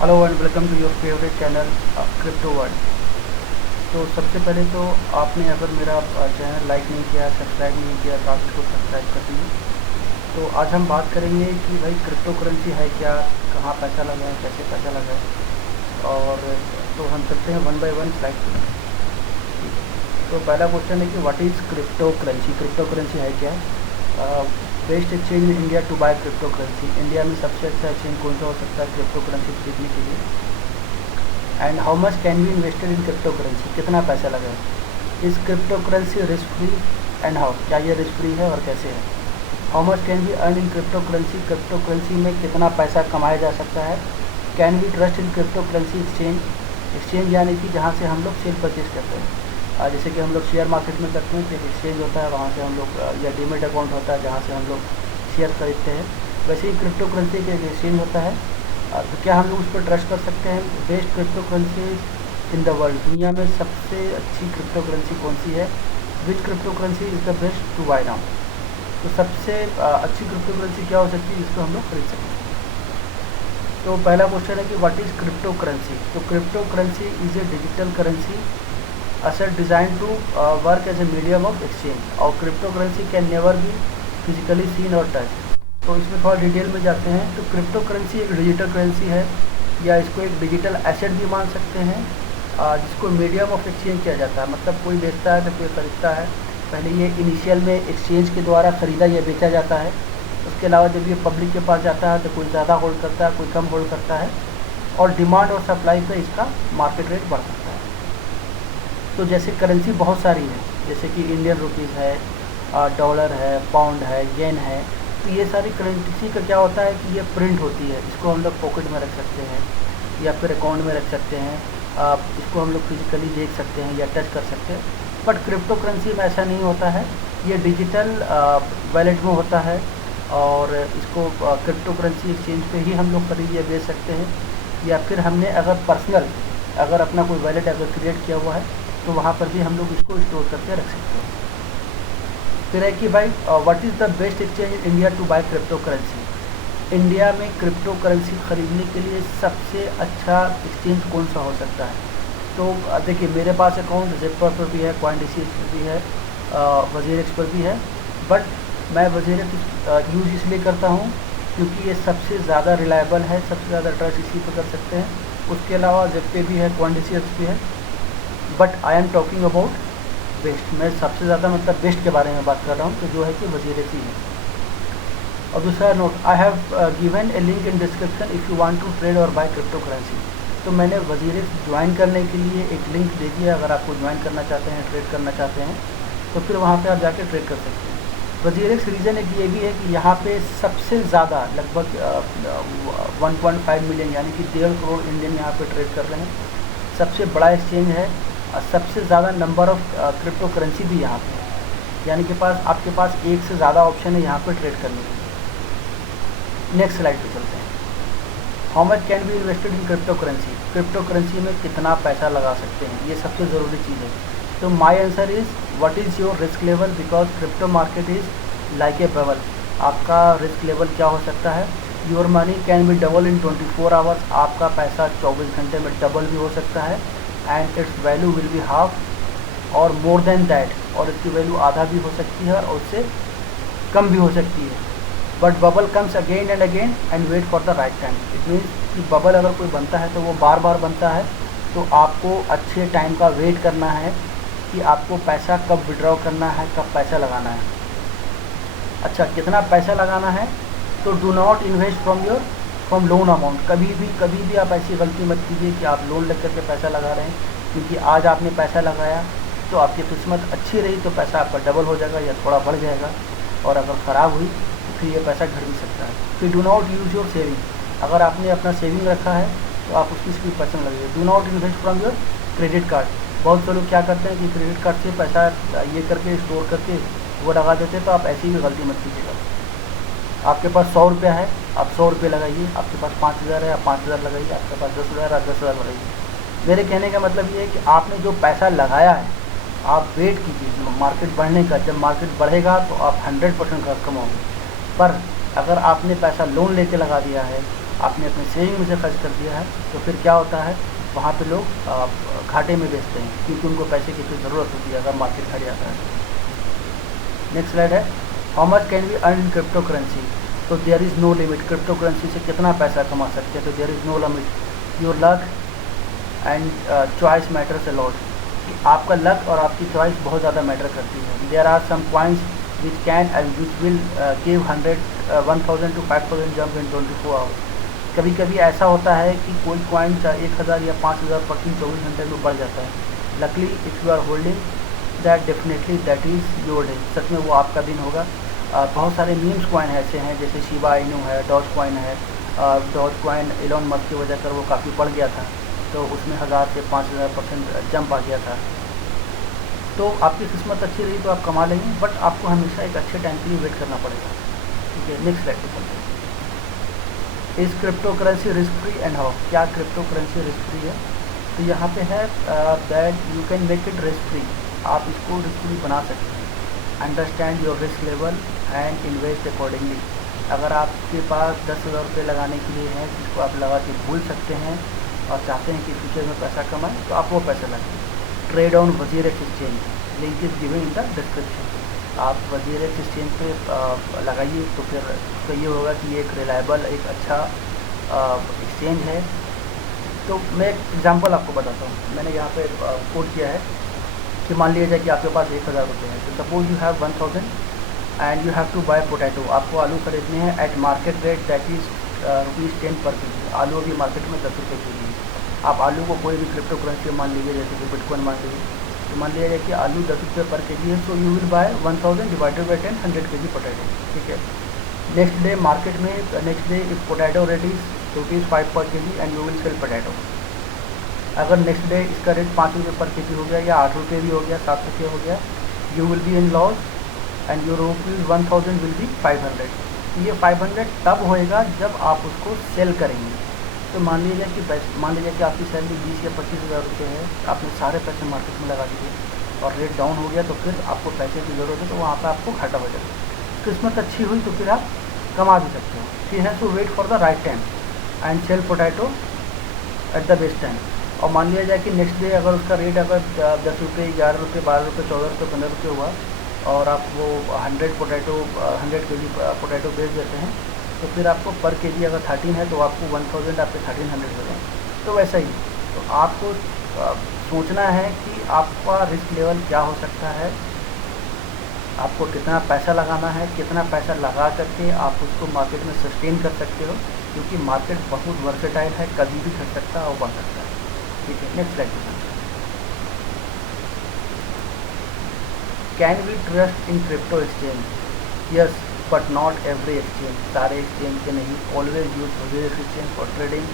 Hello and welcome to your favourite channel crypto world. तो सबसे पहले तो आपने अगर मेरा चैनल लाइक नहीं किया, सब्सक्राइब नहीं किया तो आप इसको सब्सक्राइब कर दीजिए। तो आज हम बात करेंगे कि भाई क्रिप्टो करेंसी है क्या, कहाँ पैसा लगाएं, कैसे पैसा लगाएं। और तो हम चलते हैं वन बाय वन स्लाइड पे। तो पहला क्वेश्चन है कि what is cryptocurrency. Cryptocurrency है क्या? Best exchange in India to buy cryptocurrency. India में सबसे अच्छा एक्सचेंज कौन सा हो सकता है क्रिप्टो करेंसी खरीदने के लिए? And how much can be invested in crypto currency, कितना पैसा लगा है? इस crypto currency risk free and how, क्या ये रिस्क फ्री है और कैसे है? How much can be earn in crypto currency, crypto currency में कितना पैसा कमाया जा सकता है? Can be trust in crypto currency exchange, exchange यानी कि जहाँ से हम लोग सेल परचेज करते हैं। जैसे कि हम लोग शेयर मार्केट में करते हैं तो एक एक्सचेंज होता है, वहाँ से हम लोग या डीमेट अकाउंट होता है जहाँ से हम लोग शेयर खरीदते हैं। वैसे ही क्रिप्टो करेंसी का एक एक्सचेंज होता है। तो क्या हम लोग उस पर ट्रस्ट कर सकते हैं? Best crypto currency in the world, दुनिया में सबसे अच्छी क्रिप्टो करेंसी कौन सी है? Which crypto currency is the best to buy now. तो सबसे अच्छी क्रिप्टो करेंसी क्या हो सकती है जिसको हम लोग खरीद सकते हैं? तो पहला क्वेश्चन है कि व्हाट इज़ क्रिप्टो करेंसी। तो crypto currency is a digital currency asset designed to work as a medium of exchange, और cryptocurrency can never be physically seen और टच। तो इसमें थोड़ा डिटेल में जाते हैं। तो क्रिप्टो करेंसी एक डिजिटल करेंसी है, या इसको एक डिजिटल एसेट भी मान सकते हैं, जिसको मीडियम ऑफ एक्सचेंज किया जाता है। मतलब कोई बेचता है तो कोई ख़रीदता है। पहले ये इनिशियल में एक्सचेंज के द्वारा ख़रीदा या बेचा जाता है। उसके अलावा जब ये पब्लिक के पास जाता है तो कोई ज़्यादा होल्ड करता है, कोई कम होल्ड करता है, और डिमांड और सप्लाई पर इसका मार्केट रेट बढ़ सकता है। तो जैसे करेंसी बहुत सारी है, जैसे कि इंडियन रुपीज़ है, डॉलर है, पाउंड है, येन है। तो ये सारी करेंसी का क्या होता है कि ये प्रिंट होती है, इसको हम लोग पॉकेट में रख सकते हैं या फिर अकाउंट में रख सकते हैं। इसको हम लोग फिजिकली देख सकते हैं या टच कर सकते हैं। बट क्रिप्टो करेंसी में ऐसा नहीं होता है, ये डिजिटल वॉलेट में होता है, और इसको क्रिप्टो करेंसी एक्सचेंज पे ही हम लोग खरीद या बेच सकते हैं। या फिर हमने अगर पर्सनल अगर अपना कोई वॉलेट अगर क्रिएट किया हुआ है तो वहाँ पर भी हम लोग इसको स्टोर करके रख सकते हैं। फिर है कि भाई what is the best exchange in India to buy cryptocurrency. India में क्रिप्टो करेंसी ख़रीदने के लिए सबसे अच्छा एक्सचेंज कौन सा हो सकता है? तो देखिए, मेरे पास अकाउंट ज़िप्पर पर भी है, CoinDesk पर भी है, WazirX पर भी है। बट मैं WazirX यूज़ इसलिए करता हूँ क्योंकि ये सबसे ज़्यादा रिलायबल है, सबसे ज़्यादा ट्रस्ट इसी पर कर सकते हैं। उसके अलावा ज़िप पे भी है, CoinDesk भी है। But I am talking about best, मैं सबसे ज़्यादा मतलब बेस्ट के बारे में बात कर रहा हूँ, तो जो है कि WazirX ही है। और दूसरा note, I have given a link in description if you want to trade और बाय क्रिप्टो करेंसी। तो मैंने WazirX ज्वाइन करने के लिए एक लिंक दे दिया, अगर आपको ज्वाइन करना चाहते हैं, ट्रेड करना चाहते हैं, तो फिर वहाँ पे आप जाके ट्रेड कर सकते हैं। WazirX रीज़न एक ये भी है कि यहाँ पे सबसे ज़्यादा लगभग 1.5 मिलियन यानी कि 1.5 करोड़ इंडियन यहाँ पे ट्रेड कर रहे हैं। सबसे बड़ा एक्सचेंज है, सबसे ज़्यादा नंबर ऑफ़ क्रिप्टो करेंसी भी यहाँ पे है, यानी कि आपके पास एक से ज़्यादा ऑप्शन है यहाँ पे ट्रेड करने के लिए। नेक्स्ट स्लाइड पे चलते हैं। How much can be invested in crypto currency. Crypto currency में कितना पैसा लगा सकते हैं, ये सबसे ज़रूरी चीज़ है। तो my answer is what is your risk level, because crypto market is like a bubble. आपका रिस्क लेवल क्या हो सकता है? Your money can be double in 24 hours, आपका पैसा 24 घंटे में डबल भी हो सकता है। And it's value will be half और मोर देन दैट, और इसकी वैल्यू आधा भी हो सकती है और उससे कम भी हो सकती है। But bubble comes again and again and wait for the right time. It means कि बबल अगर कोई बनता है तो वो बार बार बनता है, तो आपको अच्छे टाइम का वेट करना है कि आपको पैसा कब विड्रॉ करना है, कब पैसा लगाना है। अच्छा, कितना पैसा लगाना है? तो do not invest from loan amount. कभी भी आप ऐसी गलती मत कीजिए कि आप लोन लेकर के पैसा लगा रहे हैं, क्योंकि आज आपने पैसा लगाया तो आपकी किस्मत अच्छी रही तो पैसा आपका डबल हो जाएगा या थोड़ा बढ़ जाएगा, और अगर ख़राब हुई तो फिर ये पैसा घट भी सकता है। फिर do not use your saving. अगर आपने अपना सेविंग रखा है तो आप उसकी स्पीड परसेंट लगाइए। Do not invest from your credit card. बहुत से लोग क्या करते हैं कि क्रेडिट कार्ड से पैसा ये करके स्टोर करके वो लगा देते हैं, तो आप ऐसी भी गलती मत कीजिएगा। आपके पास 100 रुपया है, आप 100 रुपये लगाइए। आपके पास 5,000 है, आप 5,000 लगाइए। आपके पास 10,000 आप 10,000 लगाइए। मेरे कहने का मतलब ये है कि आपने जो पैसा लगाया है, आप वेट कीजिए मार्केट बढ़ने का। जब मार्केट बढ़ेगा तो आप 100% कमाओगे। पर अगर आपने पैसा लोन लेके लगा दिया है, आपने अपने सेविंग में से खर्च कर दिया है, तो फिर क्या होता है, वहाँ पे लोग घाटे में बेचते हैं क्योंकि उनको पैसे की कोई ज़रूरत होती है अगर मार्केट खड़ी जाता है। नेक्स्ट स्लाइड है, how much can be earn in crypto currency. तो there is no limit, crypto currency से कितना पैसा कमा सकते हैं, तो there is no limit. Your luck and choice matters a lot, कि आपका लक और आपकी चॉइस बहुत ज़्यादा मैटर करती है। There are some coins which can end which will give 1000 to 5000 jump in 24 hours. कभी कभी ऐसा होता है कि कोई कॉइन 1000 या 5000 प्रति 24 घंटे में बढ़ जाता है। Luckily if you are holding that, definitely that is your day, सच में वो आपका दिन होगा। बहुत सारे मीम्स कॉइन ऐसे हैं, जैसे शिबा इनू है, डॉज कॉइन है। डॉज कॉइन एलोन मस्क की वजह कर वो काफ़ी बढ़ गया था, तो उसमें 1000 से 5000% जंप आ गया था। तो आपकी किस्मत अच्छी रही तो आप कमा लेंगे, बट आपको हमेशा एक अच्छे टाइम के लिए वेट करना पड़ेगा। ठीक है, नेक्स्ट स्लाइड पे चलते हैं। इस crypto currency risk free and how, क्या क्रिप्टो करेंसी रिस्क फ्री है? तो यहाँ पे है that you can make it risk free, आप इसको रिस्क फ्री बना सकते हैं। Understand your risk level and invest accordingly. अगर आपके पास 10,000 रुपये लगाने के लिए है, जिसको आप लगा के भूल सकते हैं और चाहते हैं कि फ्यूचर में पैसा कमाएं, तो आप वो पैसा लगाएं। Trade on WazirX exchange, link is given in the description. आप वजीरेक्स एक्सचेंज पे लगाइए, तो फिर उसका ये होगा कि ये एक रिलायबल, एक अच्छा एक्सचेंज है। तो मैं एक एग्जांपल आपको बताता हूँ। मैंने यहाँ पे कोट किया है कि मान लिया जाए कि आपके पास 1000 रुपये है, तो suppose you have 1000 and you have to buy potato. आपको आलू खरीदने हैं at market rate that is ₹10 पर के जी। आलू अभी मार्केट में 10 रुपये के जी। आप आलू को कोई भी क्रिप्टो करेंसी मान लीजिए, जैसे कि बिटकॉइन मान लीजिए, तो मान लिया जाए कि आलू 10 रुपये पर के जी है, so you will buy 1000 divided by 10, 100 K G potato. ठीक है, नेक्स्ट डे मार्केट में, next day if potato rate is ₹5 पर K G and you will sell potato. अगर नेक्स्ट डे इसका रेट 5 रुपये पर के जी हो गया, या 8 रुपये भी हो गया, 7 रुपये हो गया, you will be in loss and your ₹1000 will be 500। ये 500 तब होएगा जब आप उसको सेल करेंगे। तो मान लीजिए कि आपकी सैलरी 20 या 25,000 रुपये है, आपने सारे पैसे मार्केट में लगा दिए और रेट डाउन हो गया, तो फिर आपको पैसे की ज़रूरत है, तो वहाँ पर आपको घाटा हो जाएगा। किस्मत अच्छी हुई तो फिर आप कमा भी सकते हो। ठीक है, so wait for the right time and sell potato at the best time. और मान लिया जाए कि नेक्स्ट डे अगर उसका रेट अगर 10 रुपये, 11 रुपये, 12 रुपये, 14 रुपये, 15 रुपये हुआ और आप वो 100 के जी पोटैटो बेच देते हैं, तो फिर आपको पर के जी अगर 13 है, तो आपको 1000 आपके 1300 हो जाए। तो वैसा ही, तो आपको सोचना है कि आपका रिस्क लेवल क्या हो सकता है, आपको कितना पैसा लगाना है, कितना पैसा लगा करके आप उसको मार्केट में सस्टेन कर सकते हो, क्योंकि मार्केट बहुत वर्सेटाइल है, कभी भी घट सकता है और बढ़ सकता है। ठीक है, नेक्स्ट स्लाइड पे। Can we trust in crypto exchange? Yes, but not every exchange, सारे एक्सचेंज के नहीं। Always use WazirX exchange for trading.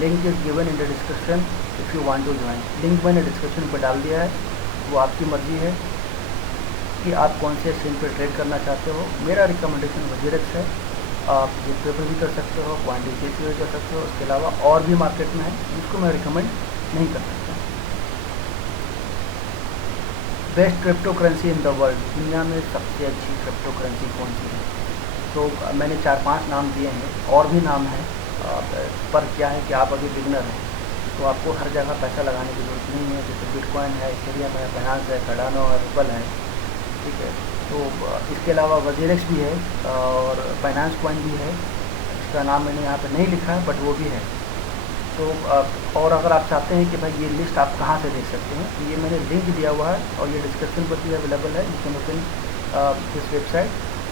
Link is given in the description if you want to join. Link मैंने description पर डाल दिया है, वो आपकी मर्ज़ी है कि आप कौन से एक्सचेंज पर ट्रेड करना चाहते हो। मेरा रिकमेंडेशन वजीरेक्स है। आप जितने पर भी कर सकते हो, क्वांटिटी भी कर सकते हो, उसके अलावा और भी मार्केट में है जिसको मैं रिकमेंड नहीं कर सकता। Best crypto currency in the world, दुनिया में सबसे अच्छी क्रिप्टो करेंसी कौन सी है? तो मैंने 4-5 नाम दिए हैं, और भी नाम हैं, पर क्या है कि आप अभी बिगनर हैं, तो आपको हर जगह पैसा लगाने की जरूरत नहीं है। जैसे बिटकॉइन है, इथेरियम है, बाइनेंस है, कार्डानो है, रिपल है। ठीक है, तो इसके अलावा वजीरेक्स भी है और बाइनेंस कॉइन भी है, इसका नाम मैंने यहाँ पे नहीं लिखा है, बट वो भी है। तो और अगर आप चाहते हैं कि भाई ये लिस्ट आप कहाँ से देख सकते हैं, तो ये मैंने लिंक दिया हुआ है और ये डिस्क्रिप्शन पर भी अवेलेबल है। You can open this website,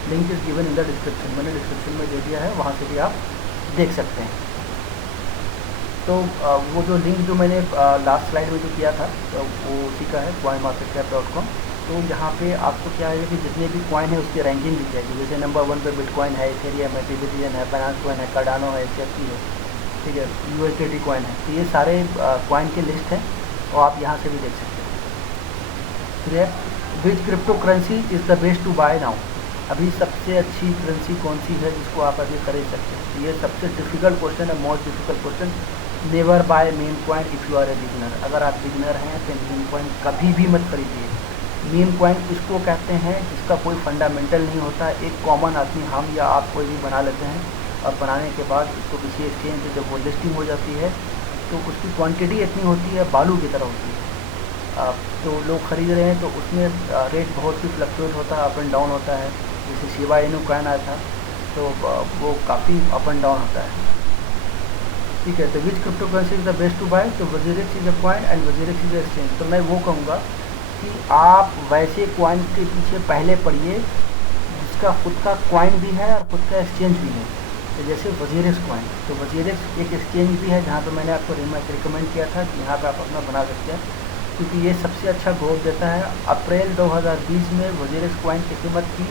link is given in the description. मैंने डिस्क्रिप्शन में दे दिया है, वहाँ से भी आप देख सकते हैं। तो वो जो लिंक जो मैंने लास्ट स्लाइड में जो किया था, तो वो उसी का है, coinmarketcap.com। तो यहाँ पे आपको क्या है कि जितने भी कॉइन है उसकी रैंकिंग दी जाएगी। जैसे नंबर 1 पे बिटकॉइन है, इथेरियम है, BTC है, बाइनेंस कॉइन है, कार्डानो है, SFT है, ठीक है, USDT कॉइन है। तो ये सारे कॉइन की लिस्ट है और आप यहाँ से भी देख सकते हैं। ठीक है, which crypto currency is the best to buy now? अभी सबसे अच्छी करेंसी कौन सी है जिसको आप अभी खरीद सकते हैं? तो ये सबसे डिफ़िकल्ट क्वेश्चन है, most difficult question. Never buy meme coin if you are a beginner. अगर आप बिगनर हैं तो मीम कॉइन कभी भी मत खरीदिए। मीम कॉइन इसको कहते हैं जिसका कोई फंडामेंटल नहीं होता। एक कॉमन आदमी, हम या आप कोई भी बना लेते हैं, और बनाने के बाद उसको किसी एक्सचेंज पे जब वो लिस्टिंग हो जाती है तो उसकी क्वांटिटी इतनी होती है, बालू की तरह होती है। तो लोग ख़रीद रहे हैं तो उसमें रेट बहुत ही फ्लक्चुएट होता है, अप एंड डाउन होता है। जैसे शिबा इनू कॉइन आया था तो वो काफ़ी अप एंड डाउन होता है। ठीक है, तो which crypto currency is the best to buy? तो WazirX is a coin and WazirX is a exchange. तो मैं वो कहूँगा कि आप वैसे कॉइन के पीछे पहले पढ़िए जिसका खुद का कॉइन भी है और खुद का एक्सचेंज भी है। तो जैसे वजीरेक्स कॉइन, तो वजीरेक्स एक एक्सचेंज भी है जहाँ पे मैंने आपको रिकमेंड किया था कि यहाँ पे आप अपना बना सकते हैं, क्योंकि ये सबसे अच्छा ग्रोथ देता है। अप्रैल 2020 में वजीरेक्स कॉइन की कीमत थी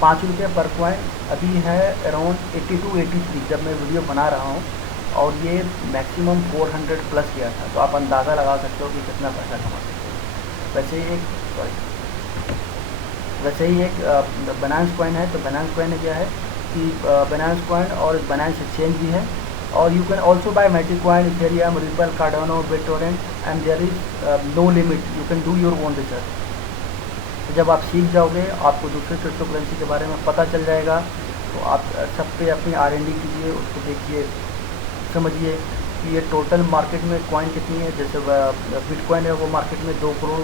5 रुपये पर कॉइन, अभी है अराउंड 82-83 जब मैं वीडियो बना रहा हूँ, और ये मैक्सिमम 400 प्लस गया था। तो आप अंदाज़ा लगा सकते हो कि कितना पैसा कमा सकते हो। वैसे ही एक बनांस कॉइन है। तो बनांस कॉइन क्या है कि बनांस कॉइन और बनांस एक्सचेंज भी है, और you can also buy Matic coin, Ethereum, Ripple, Cardano, BitTorrent, and there is no limit, you can do your own research. तो जब आप सीख जाओगे, आपको दूसरे क्रिप्टो करेंसी के बारे में पता चल जाएगा, तो आप सब पे अपनी R&D कीजिए, उसको देखिए, समझिए कि ये टोटल मार्केट में कॉइन कितनी है। जैसे बिटकॉइन है, वो मार्केट में 2 करोड़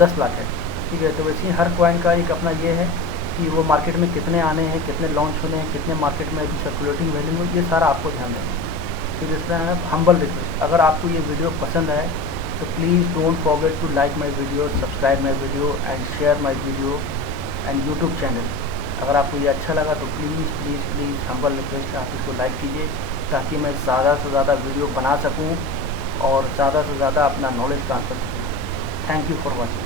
10 लाख है। ठीक है, तो वैसे ही हर कॉइन का एक अपना ये है कि वो मार्केट में कितने आने हैं, कितने लॉन्च होने हैं, कितने मार्केट में अभी सर्कुलेटिंग वैल्यू है, ये सारा आपको ध्यान देना है। तो जिस तरह है हम्बल रिक्वेस्ट, अगर आपको ये वीडियो पसंद आए तो please don't forget to like my video, subscribe my video and share my video and YouTube channel. अगर आपको ये अच्छा लगा तो please please please humble request है, आप इसको लाइक कीजिए ताकि मैं ज़्यादा से ज़्यादा वीडियो बना सकूं और ज़्यादा से ज़्यादा अपना नॉलेज ट्रांसफर करूँ। Thank you for watching.